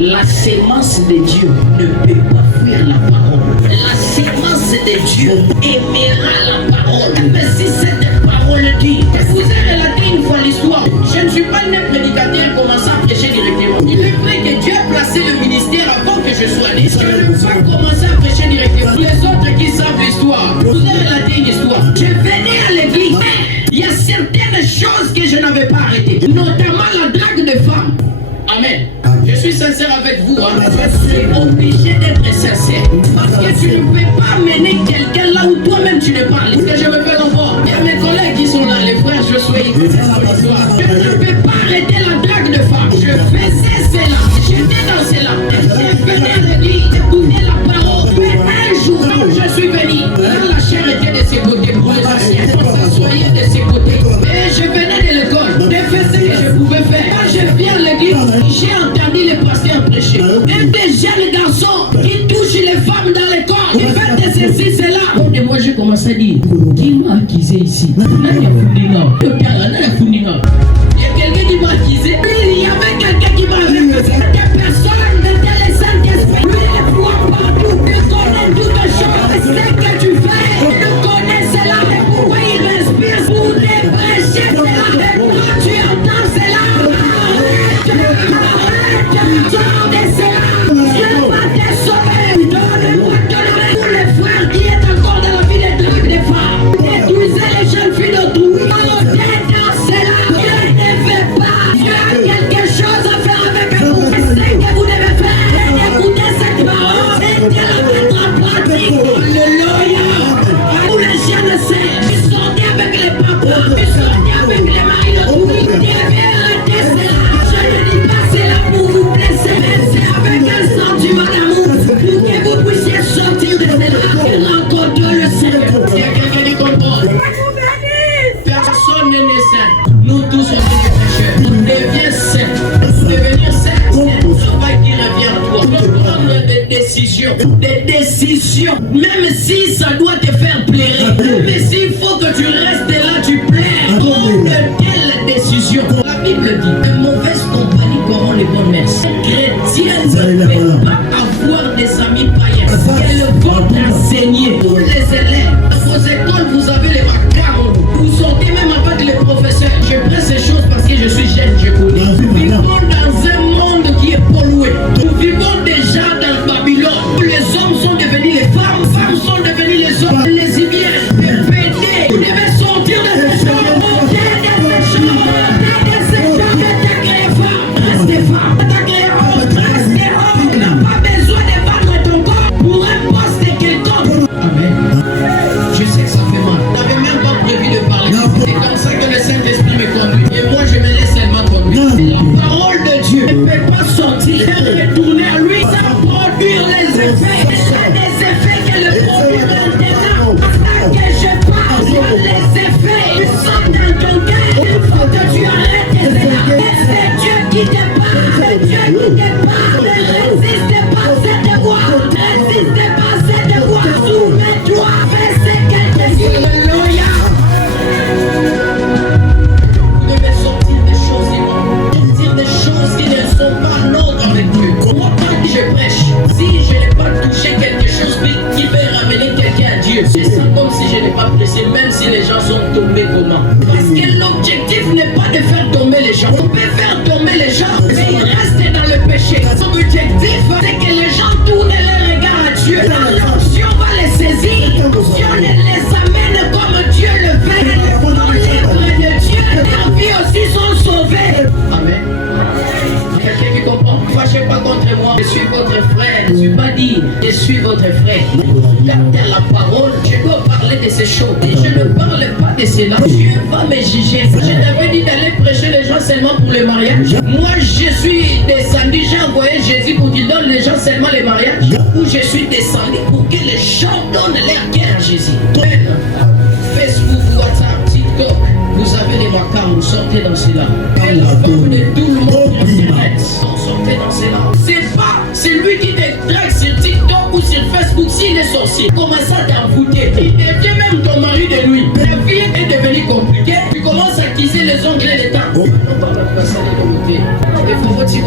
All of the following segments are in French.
La sémence de Dieu ne peut pas fuir la parole. La sémence de Dieu aimera la parole. Mais si cette parole dit, vous avez relaté une fois l'histoire. Je ne suis pas né prédicateur commençant à prêcher directement. Il est vrai que Dieu a placé le ministère avant que je sois né. Je ne peux pas commencer à prêcher directement. Les autres qui savent l'histoire, vous avez relaté une histoire. Je venais à l'église. Il y a certaines choses que je n'avais pas arrêtées, notamment la drague de femmes. Amen. Je suis sincère avec vous. Je suis obligé d'être sincère. Parce que tu ne peux pas mener quelqu'un là où toi-même tu ne parles. Ce que je me fais encore. Il y a mes collègues qui sont là, les frères, je suis. Je ne peux pas arrêter la drague de femmes. Je faisais cela. J'étais dans cela. Je venais à l'église, écouter la parole. Mais un jour, je suis venu. La chair était de ses côtés pour les anciens. Soyez de ses côtés. Et je venais de l'école. J'ai fait ce que je pouvais faire. Quand je viens à l'église, j'ai entendu les pasteurs prêcher. Un des jeunes garçons qui touchent les femmes dans les corps. Il fait de ceci, cela. Et moi, j'ai commencé à dire, qui m'a accusé ici? Il y a quelqu'un qui m'a accusé. Il y avait quelqu'un qui m'a accusé. Des personnes étaient les Saint-Esprit. Lui, il voit partout. Il connaît toutes les choses. Ce que tu fais, il connaît cela. Et pourquoi il respire pour te prêcher cela? Et toi, tu entends cela. Sors de cela. Dieu va te sauver. Donne-moi tous les frères qui est encore dans la vie des dragues des femmes. Détruisez les jeunes filles d'autrui. Allez dans cela. Dieu ne veut pas. Dieu a quelque chose à faire avec vous. C'est ce que vous devez faire. Écoutez cette parole et de la mettre en pratique. Alléluia. Tous les jeunes saints, ils sortent avec les papas, ils sortent avec les maris d'autrui. Dieu veut arrêter cela. Je ne dis pas cela pour vous blesser, mais c'est avec un sentiment d'amour pour que vous puissiez sortir de cela et rencontrer le Seigneur. Il y a quelqu'un qui comprend. Personne n'est né saint. Nous tous sommes des pécheurs. Nous devions saints. Pour devenir saint, c'est un travail qui revient à toi. Tu dois prendre des décisions. Des décisions. Même si ça doit te faire plaire. Mais s'il faut que tu restes là, tu plais. Prends de telles décisions. La Bible dit, une mauvaise compagnie corrompt les bonnes mères. Chrétiens ne peuvent pas avoir des amis païens. Elles vont t'enseigner. Pour les élèves, dans vos écoles, vous avez les macarons. Vous sortez même avec les professeurs. Je prends ces choses parce que je suis jeune, je connais. Nous vivons dans un monde qui est pollué. Nous vivons déjà dans Babylone. Les hommes sont devenus les femmes, les femmes sont devenues les hommes. Les Ibiens, les pédés. Vous devez sortir de ces choses. Restez femme. Restez homme. On n'a pas besoin de battre ton corps pour un poste de quelqu'un. Amen. Je sais que ça fait mal. Tu n'avais même pas prévu de parler. C'est comme ça que le Saint-Esprit me conduit. Et moi, je me laisse seulement conduire. La parole de Dieu ne peut pas sortir et retourner à lui sans produire les effets. C'est des effets que le produit maintenant. Avant que je parle, les effets qui sont dans ton cœur. Il faut que tu arrêtes de cela. Et c'est Dieu qui te parle. C'est Dieu qui te parle. Ne résiste pas à cette voix. Ne résiste pas à cette voix. Soumets-toi. Fais ce qu'elle te dit. Alléluia. Vous devez sortir des choses immondes. Sortir des choses qui ne sont pas en ordre avec Dieu. Moi, quand je prêche, si je n'ai pas touché quelque chose qui peut ramener quelqu'un à Dieu, c'est ça comme si je n'ai pas pressé, même si les gens sont tombés comment. Parce que l'objectif n'est pas de faire tomber les gens. On peut faire tomber les gens, mais ils restent dans le péché. Son objectif, c'est que les gens tournent leur regard à Dieu. Alors, si on va les saisir, si on les amène comme Dieu le fait, on livre de Dieu, leurs vies aussi sont sauvées. Amen. Quelqu'un qui comprend? Ne fâchez pas contre moi. Je suis votre frère. Je ne suis pas dit, je suis votre frère. Gardez la parole. Je dois parler de ces choses. Et je ne parle pas de cela. Dieu va me juger. Je t'avais dit d'aller prêcher les gens seulement pour le mariage. Moi, je suis descendu. J'ai envoyé Jésus pour qu'il donne les gens seulement les mariages. Ou je suis descendu pour que les gens donnent leur cœur à Jésus. Facebook, WhatsApp, TikTok. Vous avez les macaques, vous sortez dans cela. Et la forme de tout le monde sur Internet. Sortez dans cela. C'est pas celui qui te drague sur TikTok ou sur Facebook s'il est sorcier. Commence à t'envoûter. Il devient même ton mari de nuit. La vie est devenue compliquée. Tu commences à acquiser les ongles et les temps. Il faut que tu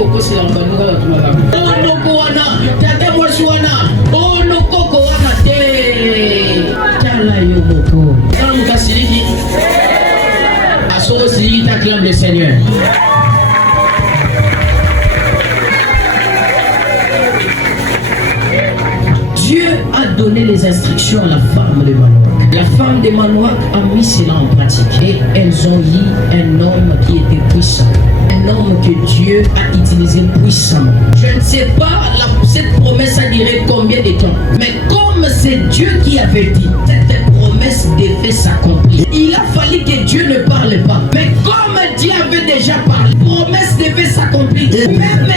donné les instructions à la femme de Manoach. La femme de Manoach a mis cela en pratique. Et elles ont eu un homme qui était puissant. Un homme que Dieu a utilisé puissamment. Je ne sais pas, cette promesse a duré combien de temps. Mais comme c'est Dieu qui avait dit, cette promesse devait s'accomplir. Il a fallu que Dieu ne parle pas. Mais comme Dieu avait déjà parlé, la promesse devait s'accomplir. Même